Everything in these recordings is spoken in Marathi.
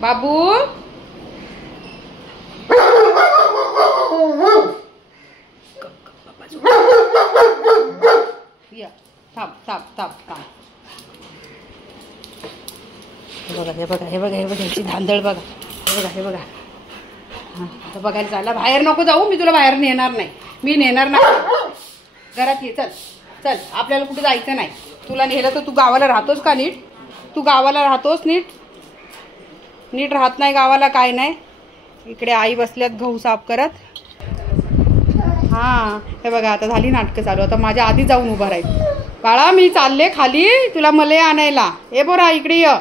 बाबू या थांब थांब थांब थांब. हे बघा ह्याची धांदळ बघा. हे बघा हां आता बघायला चालला. बाहेर नको जाऊ, मी तुला बाहेर नेणार नाही. मी नेणार नाही. घरात ये. चल चल आपल्याला कुठे जायचं नाही. तुला नेलं तर तू गावाला राहतोस का नीट? तू गावाला राहतोस नीट राहत नाही गावाला. काय नाही. इकडे आई बसल्यात गहू साफ करत. हां हे बघा आता झाली नाटकं चालू. आता माझ्या आधी जाऊन उभं राहील. बाळा मी चालले खाली तुला मले आणायला. हे बरं इकडे ये.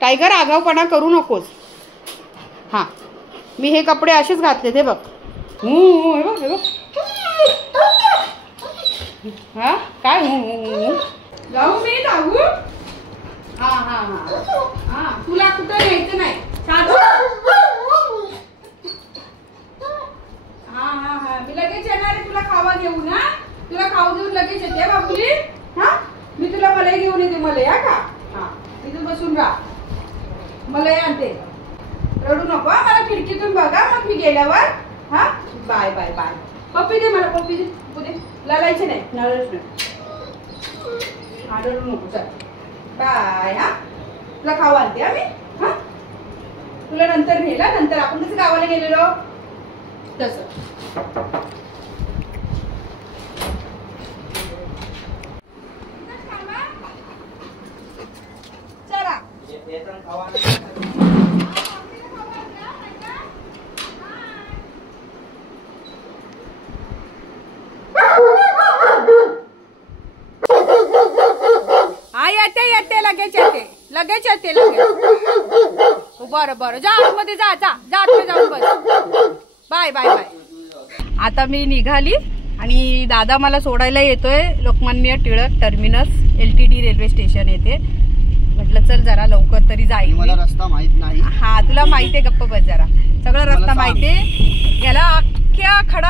टायगर आगाऊपणा करू नकोस. हां मी हे कपडे असेच घातले. हे बघ. हे बघ हां काय जाऊ मी जाऊ. हां हां हां हां तुला कुठं न्यायचं नाही. हां हां हां मी लगेच येणार आहे तुला खावा घेऊन. हा तुला खाऊ घेऊन लगेच येते बाबुली. हां मी तुला मलाई घेऊन येते. मलाई हा का? हां तिथून बसून राहा. मलाई आणते. रडू नको. मला खिडकीतून बघा मग मी गेल्यावर. हां बाय बाय बाय. पप्पी दे मला. पप्पी दे. लढायचे नाही. नळच नाही. हां रडू नको. चल बाय. हां तुला खाऊ आणते. हा मी हां तुला नंतर नेला. नंतर आपण कसं गावाला गेलेलो तसं. चला हा येते लगेच येते. बरं जा आतमध्ये जा आतमध्ये जाऊन बस. Bye bye bye. आता मी निघाली आणि दादा मला सोडायला येतोय Lokmanya Tilak terminus LTT railway station येते. म्हटलं चल जरा लवकर तरी जाईल. मला रस्ता माहित नाही. हा तुला माहिती आहे. गप्प बस जरा. सगळं रस्ता माहिती आहे. याला अख्ख्या खडा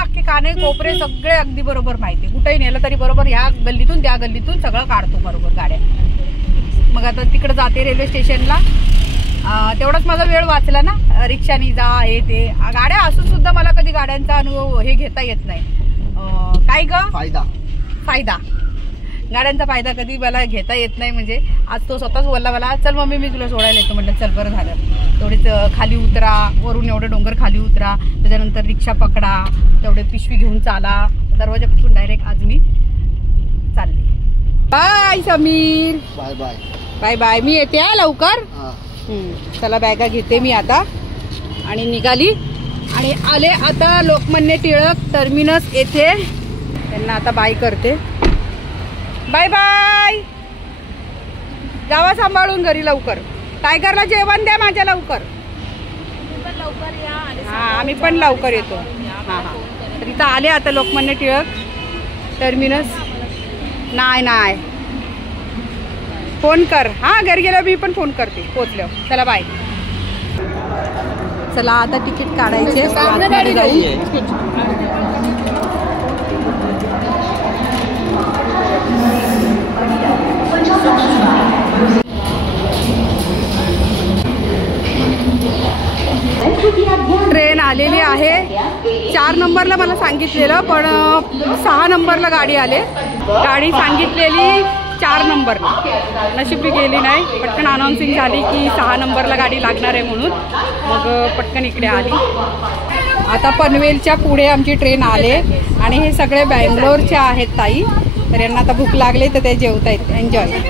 अख्खे काने कोपरे सगळे अगदी बरोबर माहिती आहे. कुठेही नेलं तरी बरोबर ह्या गल्लीतून त्या गल्लीतून सगळं काढतो बरोबर गाड्या. मग आता तिकडे जाते रेल्वे स्टेशनला. तेवढाच माझा वेळ वाचला ना. रिक्षानी जा हे ते. गाड्या असून सुद्धा मला कधी गाड्यांचा अनुभव हे घेता येत नाही. काय ग फायदा गाड्यांचा फायदा कधी मला घेता येत नाही. म्हणजे आज तो स्वतःच बोलला मला चल मम्मी मी तुला सोडायला येतो. म्हटलं चल बरं झालं. तेवढेच खाली उतरा. वरून एवढे डोंगर खाली उतरा. त्याच्यानंतर रिक्षा पकडा. तेवढे पिशवी घेऊन चाला. दरवाजापासून डायरेक्ट आज मी चालले. Bye Sameer. Bye bye bye bye. मी येते लवकर. चला बॅगा घेते मी आता आणि निघाली आणि आले आता लोकमान्य टिळक टर्मिनस येथे. त्यांना आता बाय करते. Bye bye. जावा सांभाळून घरी लवकर. टायगरला जेवण द्या माझ्या लवकर. हा आम्ही पण लवकर येतो. हां हां तर इथं आले आता लोकमान्य टिळक टर्मिनस. नाही फोन कर. हां घरी गेल्यावर मी पण फोन करते पोचल्यावर. चला बाय. चला आता तिकीट काढायचे. ट्रेन आलेली आहे. 4 नंबरला मला सांगितलेलं पण 6 नंबरला गाडी आले. गाडी सांगितलेली 4 नंबरला. नशीब मी गेली नाही. पटकन अनाउन्सिंग झाली की 6 नंबरला गाडी लागणार आहे म्हणून. मग पटकन इकडे आली. आता पनवेलच्या पुढे आमची ट्रेन आले आणि हे सगळे बँगलोरचे आहेत ताई. तर यांना आता भूक लागली तर ते जेवतायत. एन्जॉय.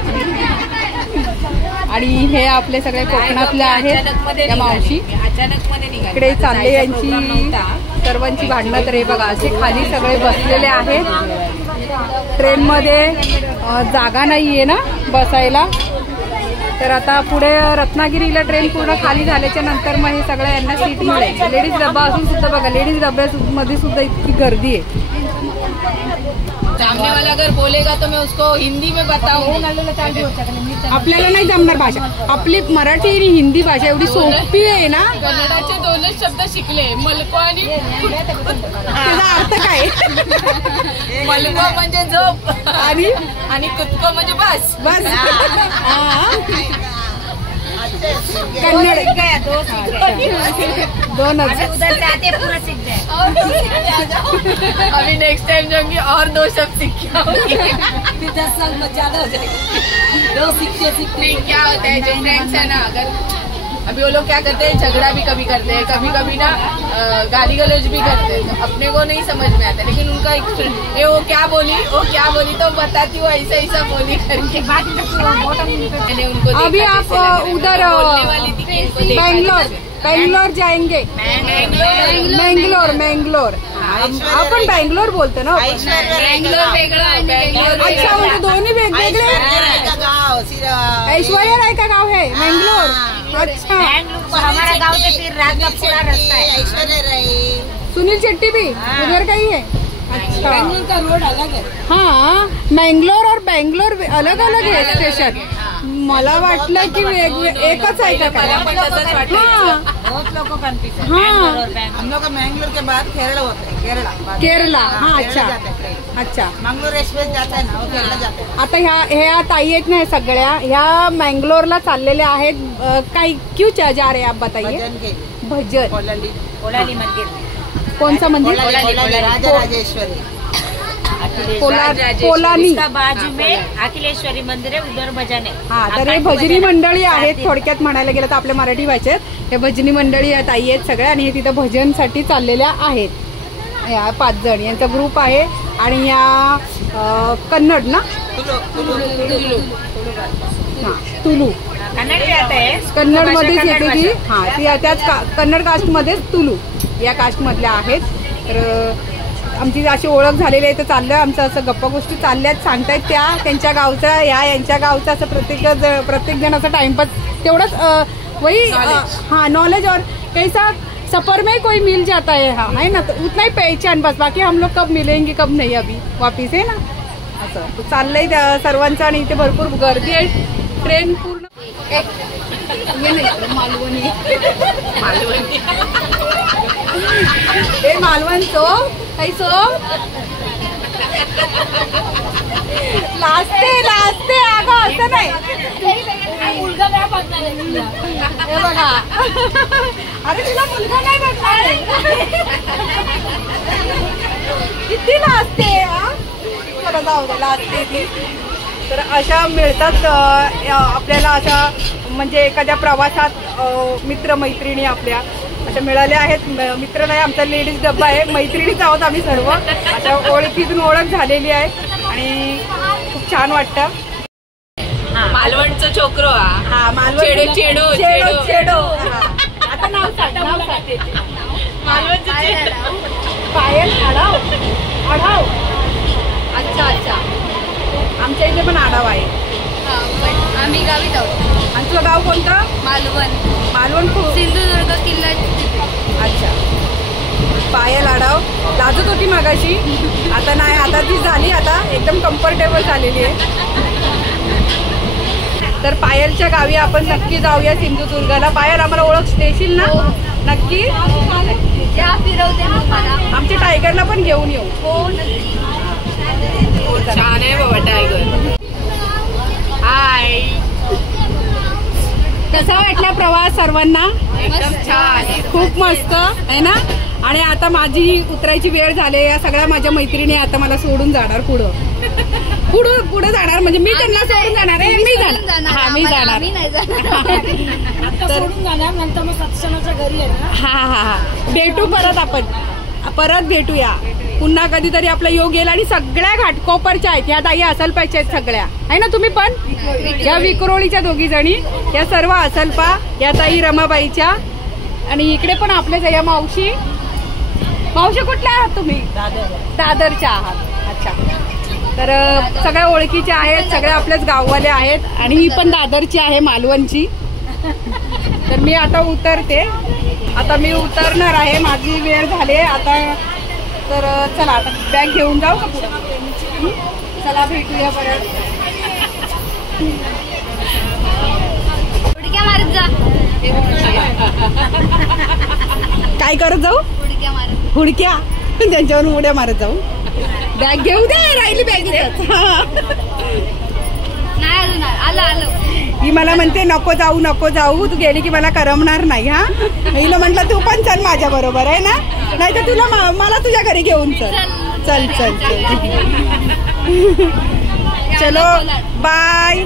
आणि हे आपले सगळे कोकणातले आहेत. त्या मावशी इकडे चालले. यांची सर्वांची भांडणं. तर हे बघा असे खाली सगळे बसलेले आहेत. ट्रेनमध्ये जागा नाहीये ना बसायला. तर आता पुढे रत्नागिरीला ट्रेन पूर्ण खाली झाल्याच्या नंतर मग हे सगळं यांना सीट मिळेल. लेडीज डब्बा असून सुद्धा बघा लेडीज डब्यामध्ये सुद्धा इतकी गर्दी आहे. सामने वाला अगर बोलेगा तो मैं उसको हिंदी में बताऊंगी. आपल्याला नाही जमणार भाषा. आपली मराठी आणि हिंदी भाषा एवढी सोपी आहे ना. कन्नडाचे 2च शब्द शिकले. मलको आणि त्याचा अर्थ काय? मलको म्हणजे झोप आणि कुतको म्हणजे बस. कन्नड़ गया, 2 सीख गए। दोनच उधर से आते पूरा सीख गए। अभी नेक्स्ट टाइम जाऊंगी और 2 शब्द सीख के आऊंगी। फिर 10 साल में ज्यादा हो जाएगा। 2 सीखते नहीं, क्या होता है जो फ्रेंड्स है ना, अगर अभी वो लोग क्या करते हैं, झगड़ा भी कभी करते हैं, कभी कभी ना गाली गलौज भी करते हैं, तो अपने को नहीं समझ में आता, लेकिन उनका एक ये वो क्या बोली तो बताती हूँ ऐसा ऐसा बोली करके। मैंने उनको अभी आप उधर बैंगलोर जाएंगे। मैंगलोर आपण बैंगलोर बोलते ना। बेंगलोर वेगळा, बेंगलोर अच्छा, म्हणजे दोन्ही वेगवेगळे। ऐश्वर्या राय का गाव है मैंगलोर? अच्छा, हमारा गाँव से फिर रात का पूरा रास्ता है। ऐश्वर्या राय, सुनील शेट्टी भी उधर का ही है। अच्छा, बेंगलोर का रोड अलग है। हाँ, मैंगलोर और बैंगलोर अलग अलग है स्टेशन। मला वाटलं की एकच आहे का काय? मला पण तसंच वाटलं। हाँ बहुत लोगों को कंफ्यूजन। हाँ, हम लोग का मैंगलोर के बाद केरला होता है, केरला। हाँ, अच्छा अच्छा। मंगलोर एक्सप्रेस जाता है ना, वो केरला जाता है। आता ह्या ताई आहेत ना सगळ्या, ह्या मैंगलोरला चाललेल्या आहेत। काही क्यों जा रहे हैं आप बताइए? भजन के भजन। कोलाली मंदिर। कौन सा मंदिर? राजा राजेश्वरी। कोलानी। इसका बाजू में अखिलेश्वरी मंदिर है, उधर भजन है। हा, तर हे भजनी मंडळी आहेत। थोडक्यात म्हणायला गेलं तर आपल्या मराठी भाषेत हे भजनी मंडळी ताई आहेत सगळ्या, आणि हे तिथं भजनसाठी चाललेल्या आहेत। या 5 जण यांचा ग्रुप आहे, आणि या कन्नड ना, तुलू कन्नड़ भी आता है। कन्नड मध्येच येते ती। हा, ती त्याच कन्नड कास्ट मध्येच तुलू या कास्ट मधल्या आहेत। तर आमची अशी ओळख झालेली आहे, तर चाललं आमचं असं गप्पा गोष्टी चालल्यात, सांगतायत त्या त्यांच्या गावचा यांच्या गावचा, असं प्रत्येक जण असं टाइमपास तेवढंच वही हाँ नॉलेज। और कैसा सफर में कोई मिल जाता है, हाँ है ना, तो उतना ही पहचान बस, बाकी हम लोग कब मिलेंगे कब नहीं अभी वापिस है ना, असं चाललंय सर्वांचं। आणि इथे भरपूर गर्दी आहे, ट्रेन पूर्ण मालवणी हे मालवणचो कैसो लाजते अगं, असं नाही। मुलगा नाही बघणार आहे तुला। हे बघा, अरे तुला मुलगा नाही बघणार आहे। किती लाजते, चला जाऊ दे, लाजते ती। तर अशा मिळतात आपल्याला, अशा म्हणजे एखाद्या प्रवासात मित्रमैत्रिणी आपल्या अशा मिळाल्या आहेत। मित्र नाही, आमचा लेडीज डब्बा आहे, मैत्रिणीच आहोत आम्ही सर्व। अशा ओळखीतून ओळख झालेली आहे आणि खूप छान वाटतं। मालवणचं छोकरो हा, मालवण चेडो। आता नाव सांगते पायल आढाव। अच्छा, आमच्या इथे पण आढाव आहे। आम्ही गावी जाऊ। आणि तुझं गाव कोणतं? मालवण खूप सिंधुदुर्ग किल्ला। अच्छा, पायल आढाव लाजत होती मागाशी, आता नाही, आता ती झाली, आता एकदम कम्फर्टेबल झालेली आहे। तर पायलच्या गावी आपण नक्की जाऊया, सिंधुदुर्गला। पायल, आम्हाला ओळख देशील ना? नक्की फिरवते आमच्या टायगरला पण घेऊन येऊ। छान आहे बाबा टायगर। हाय, कसा वाटला प्रवास सर्वांना? एकदम छान, खूप मस्त आहे ना। आणि आता माझी उतरायची वेळ झाली, या सगळ्या माझ्या मैत्रिणी आता मला सोडून जाणार, पुढे जाणार, म्हणजे मी त्यांना सोडून जाणार आहे। मी जाणार, हा मी जाणार, सोडून जाणार, नंतर मग सत्संगाच्या घरी आहे ना। हा भेटू परत, आपण परत भेटूया पुन्हा कधीतरी, आपला योग येईल। आणि सगळ्या घाटकोपरच्या आहेत या ताई, असलपाच्या आहेत सगळ्या, आहे ना? तुम्ही पण या विक्रोळीच्या 2 जणी, या सर्व असलपा, या ताई रमाबाईच्या। आणि इकडे पण आपल्याच या मावशी कुठल्या आहात तुम्ही? दादरच्या आहात। अच्छा, तर सगळ्या ओळखीच्या आहेत, सगळ्या आपल्याच गाववाल्या आहेत। आणि ही पण दादरची आहे, मालवणची। तर मी आता उतरते, आता मी उतरणार आहे, माझी वेळ झाली आता। तर चला, आता बॅग घेऊन जाऊ का पुढे? चला भेटूया परत। उडक्या मारत जा। काय करत जाऊ? हुडक्या त्यांच्यावर उड्या मारत जाऊ। बॅग घेऊ दे, राहिली बॅग नाही अजून आलो ही मला म्हणते नको जाऊ तू गेली की मला करमणार नाही. हा हिला म्हटलं तू पण चल माझ्या बरोबर आहे ना, नाही तर तुला मला तुझ्या घरी घेऊन चल. चलो बाय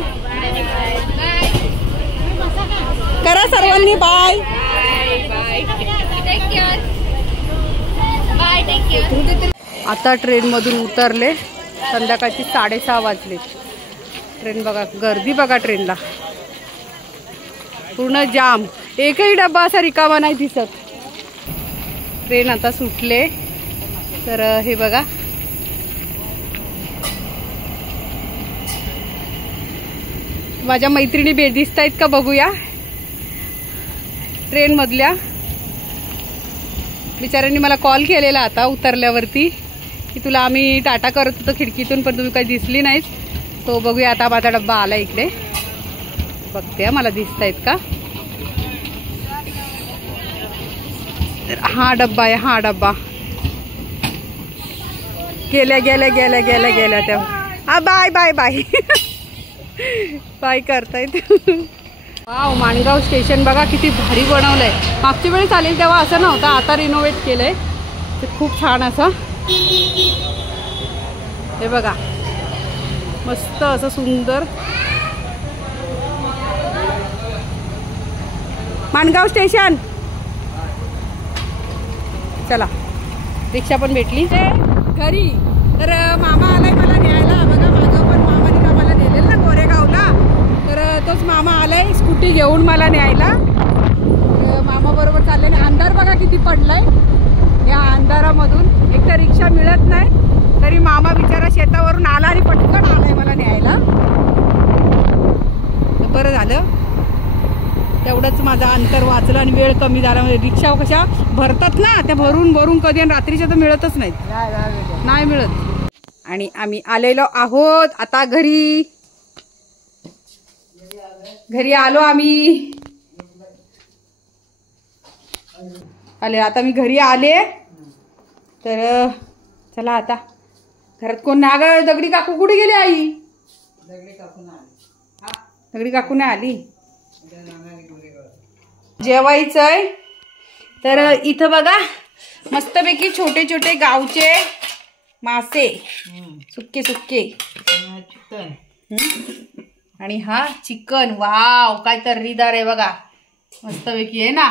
करा सर्वांनी. बाय. आता ट्रेन मधून उतरले. संध्याकाळची 6:30 वाजले. ट्रेन बघा, गर्दी बघा ट्रेनला, पूर्ण जाम. एकही डब्बा असा रिकामा नाही दिसत. ट्रेन आता सुटले. तर हे बघा, माझ्या मैत्रिणी दिसत आहेत का बघूया ट्रेन मधल्या. बिचाऱ्यांनी मला कॉल केलेला आता उतरल्यावरती की तुला आम्ही टाटा करत होतो खिडकीतून, पण तुम्ही काही दिसली नाहीत. तो बघूया आता माझा डब्बा आला इकडे. बघते मला दिसत आहेत का. हा डब्बा आहे, हा डब्बा. गेल्या त्या. हा बाय बाय बाय बाय करतायत. वाव, माणगाव स्टेशन बघा किती भारी बनवलंय. मागच्या वेळी चालेल तेव्हा असं नव्हतं, आता रिनोव्हेट केलंय ते खूप छान असं. हे बघा मस्त असं सुंदर माणगाव स्टेशन. चला, रिक्षा पण भेटली घरी. तर मामा आलाय मला न्यायला. बघा मागं पण मामाने आम्हाला नेलेलं ना गोरेगावला, तर तोच मामा आलाय स्कूटी घेऊन मला न्यायला. मामा बरोबर चालले. अंधार बघा किती पडलाय. या अंधारामधून एक तर रिक्षा मिळत नाही, तरी मामा बिचारा शेतावरून आला आणि पटकन आलाय मला न्यायला. बरं झालं, तेवढंच माझं अंतर वाचलं आणि वेळ कमी झाला. रिक्षा कशा भरतात ना, त्या भरून कधी, आणि रात्रीच्या तर मिळतच नाहीत, नाही मिळत. आणि आम्ही आलेलो आहोत आता घरी आलो आम्ही. आता मी घरी आले. तर चला आता घरात कोण नाही. अगं दगडी काकू कुठे गेली आई? दगडी काकू नाही आली. जेवायचंय. तर इथं बघा मस्तपैकी छोटे छोटे गावचे मासे, सुक्के आणि हा चिकन. वाव, काय तर्रीदार आहे बघा, मस्तपैकी आहे ना,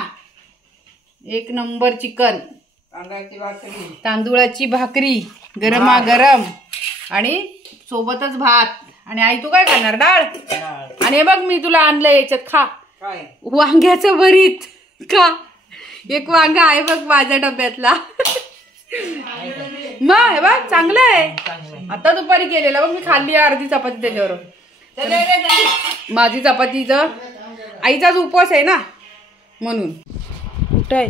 एक नंबर चिकन. तांदूळाची भाकरी गरमागरम आणि सोबतच भात. आणि आई तू काय खाणार? डाळ. आणि हे बघ मी तुला आणलंय याच्यात, खा. वांग्याचं भरीत खा. एक वांगा आहे बघ माझ्या डब्यातला. मग हे बघ चांगलं आहे. आता दुपारी केलेला बघ, मी खाल्ली अर्धी चपाती त्याच्यावर. माझी चपातीचं आईचाच उपवास आहे ना म्हणून. कुठं आहे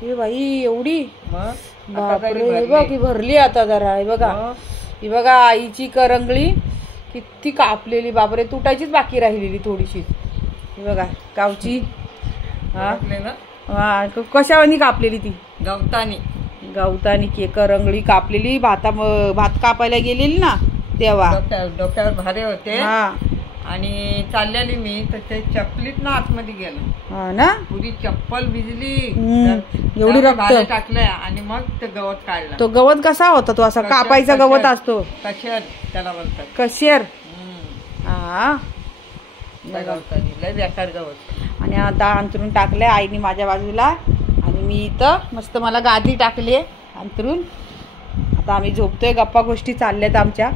हे बाई एवढी? बापरे, हे बघ ही भरली आता जरा. हे बघा, ही बघा आईची करंगळी किती कापलेली. बापरे, तुटायचीच बाकी राहिलेली थोडीशी. हे बघा गावची. हा कशावानी कापलेली ती? गवतानी की करंगळी कापलेली. भात कापायला गेलेली ना तेव्हा डोक्यावर भारे होते. हा, आणि चाललेली मी तर ते चपलीत ना आतमध्ये गेलं. हा ना, पुरी चप्पल भिजली. एवढी रक्त टाकलंय आणि मग ते गवत काढलं. तो गवत कसा होता? तो असा कापायचा गवत असतो. कशेर त्याला बोलतात. कशेर. हा, लय बेकार गवत. आणि आता अंतरून टाकलंय आईने माझ्या बाजूला, आणि मी इथं मस्त मला गादी टाकली अंतरून. आता आम्ही झोपतोय, गप्पा गोष्टी चालल्यात आमच्या.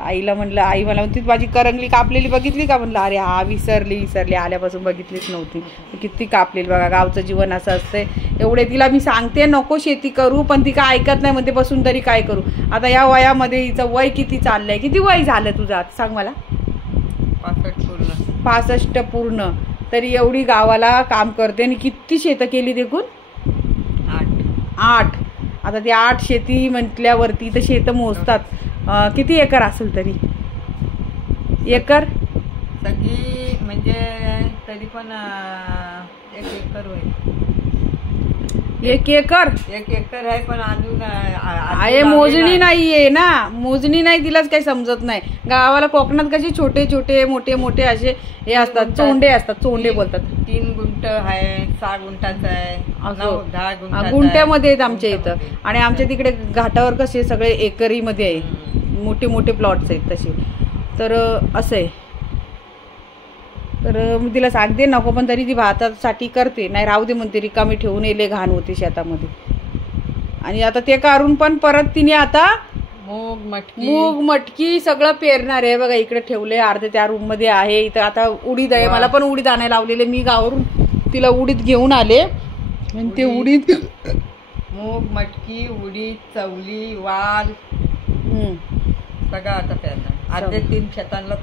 आईला म्हणलं, आई मला म्हणते माझी करंगली कापलेली बघितली का? म्हणलं अरे हा विसरली, आल्यापासून बघितलीच नव्हती. किती कापलेली बघा. गावचं जीवन असं असतंय. एवढे तिला मी सांगते नको शेती करू, पण ती काय ऐकत नाही म्हणते. बसून तरी काय करू. आता या वयामध्ये हिचं वय किती चाललंय? किती वय झालं तुझं आता सांग मला? 65 पूर्ण. तरी एवढी गावाला काम करते. आणि किती शेतं केली देखून? 8. आता ती 8 शेती म्हटल्यावरती तर शेतं मोजतात. किती एकर असेल तरी? एकर सगळी म्हणजे तरी पण 1 एकर होईल. 1 एकर 1 एकर आहे, पण अजून आहे मोजणी नाहीये ना, मोजणी नाही, तिलाच काही समजत नाही. गावाला कोकणात कशी छोटे छोटे मोठे मोठे असे हे असतात, चोंडे असतात, चोंडे बोलतात. 3 गुंठ आहे, 6 गुंठाचं आहे, 9-10 गुंठ गुंठ्यामध्ये आहेत आमच्या इथं. आणि आमच्या तिकडे घाटावर कसे सगळे एकरी मध्ये आहे, मोठे मोठे प्लॉट्स आहेत तसे. तर असं आहे. तर मी तिला सांगते नको, पण तरी ती भातासाठी करते. नाही राहू दे म्हणते, रिकामी ठेवून येले घाण होते शेतामध्ये. आणि आता ते काढून पण परत तिने आता मूग मटकी सगळं पेरणार आहे. बघा इकडे ठेवले, अर्धे त्या रूम मध्ये आहे. इथं आता उडीद आहे, मला पण उडीद आणायला लावलेले. मी गावावरून तिला उडीद घेऊन आले. आणि ते उडीद मूग मटकी उडीद चवली वाल सगळं आता पेरणार. अर्धे 3 शेतांना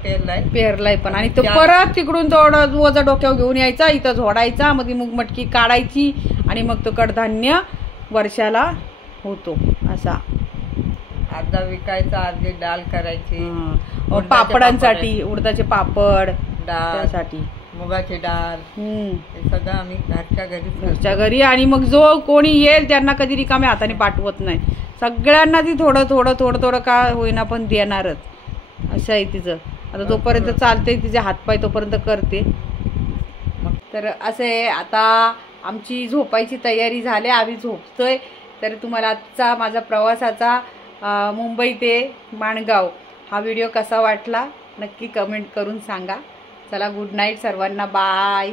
पेरलाय पण. आणि तो परत तिकडून थोडं वजा डोक्यावर घेऊन यायचा, इथं झोडायचा, मध्ये मूग मटकी काढायची आणि मग तो कडधान्य वर्षाला होतो असा. अर्धा विकायचा, अर्धी डाळ करायची पापडांसाठी, उडदाचे पापड, त्यासाठी मुगाची डाळ, हे सगळं आम्ही घरच्या घरी. आणि मग जो कोणी येईल त्यांना कधी रिकाम्या हाताने पाठवत नाही, सगळ्यांना ती थोडं थोडं थोडं थोडं का होईना पण देणारच. असं आहे तिचं. आता जोपर्यंत चालते तिचे हातपाय तोपर्यंत करते. तर असं आहे. आता आमची झोपायची तयारी झाली, आम्ही झोपतोय. तर तुम्हाला आजचा माझा प्रवासाचा मुंबई ते माणगाव हा व्हिडिओ कसा वाटला नक्की कमेंट करून सांगा. चला, गुड नाईट सर्वांना, बाय.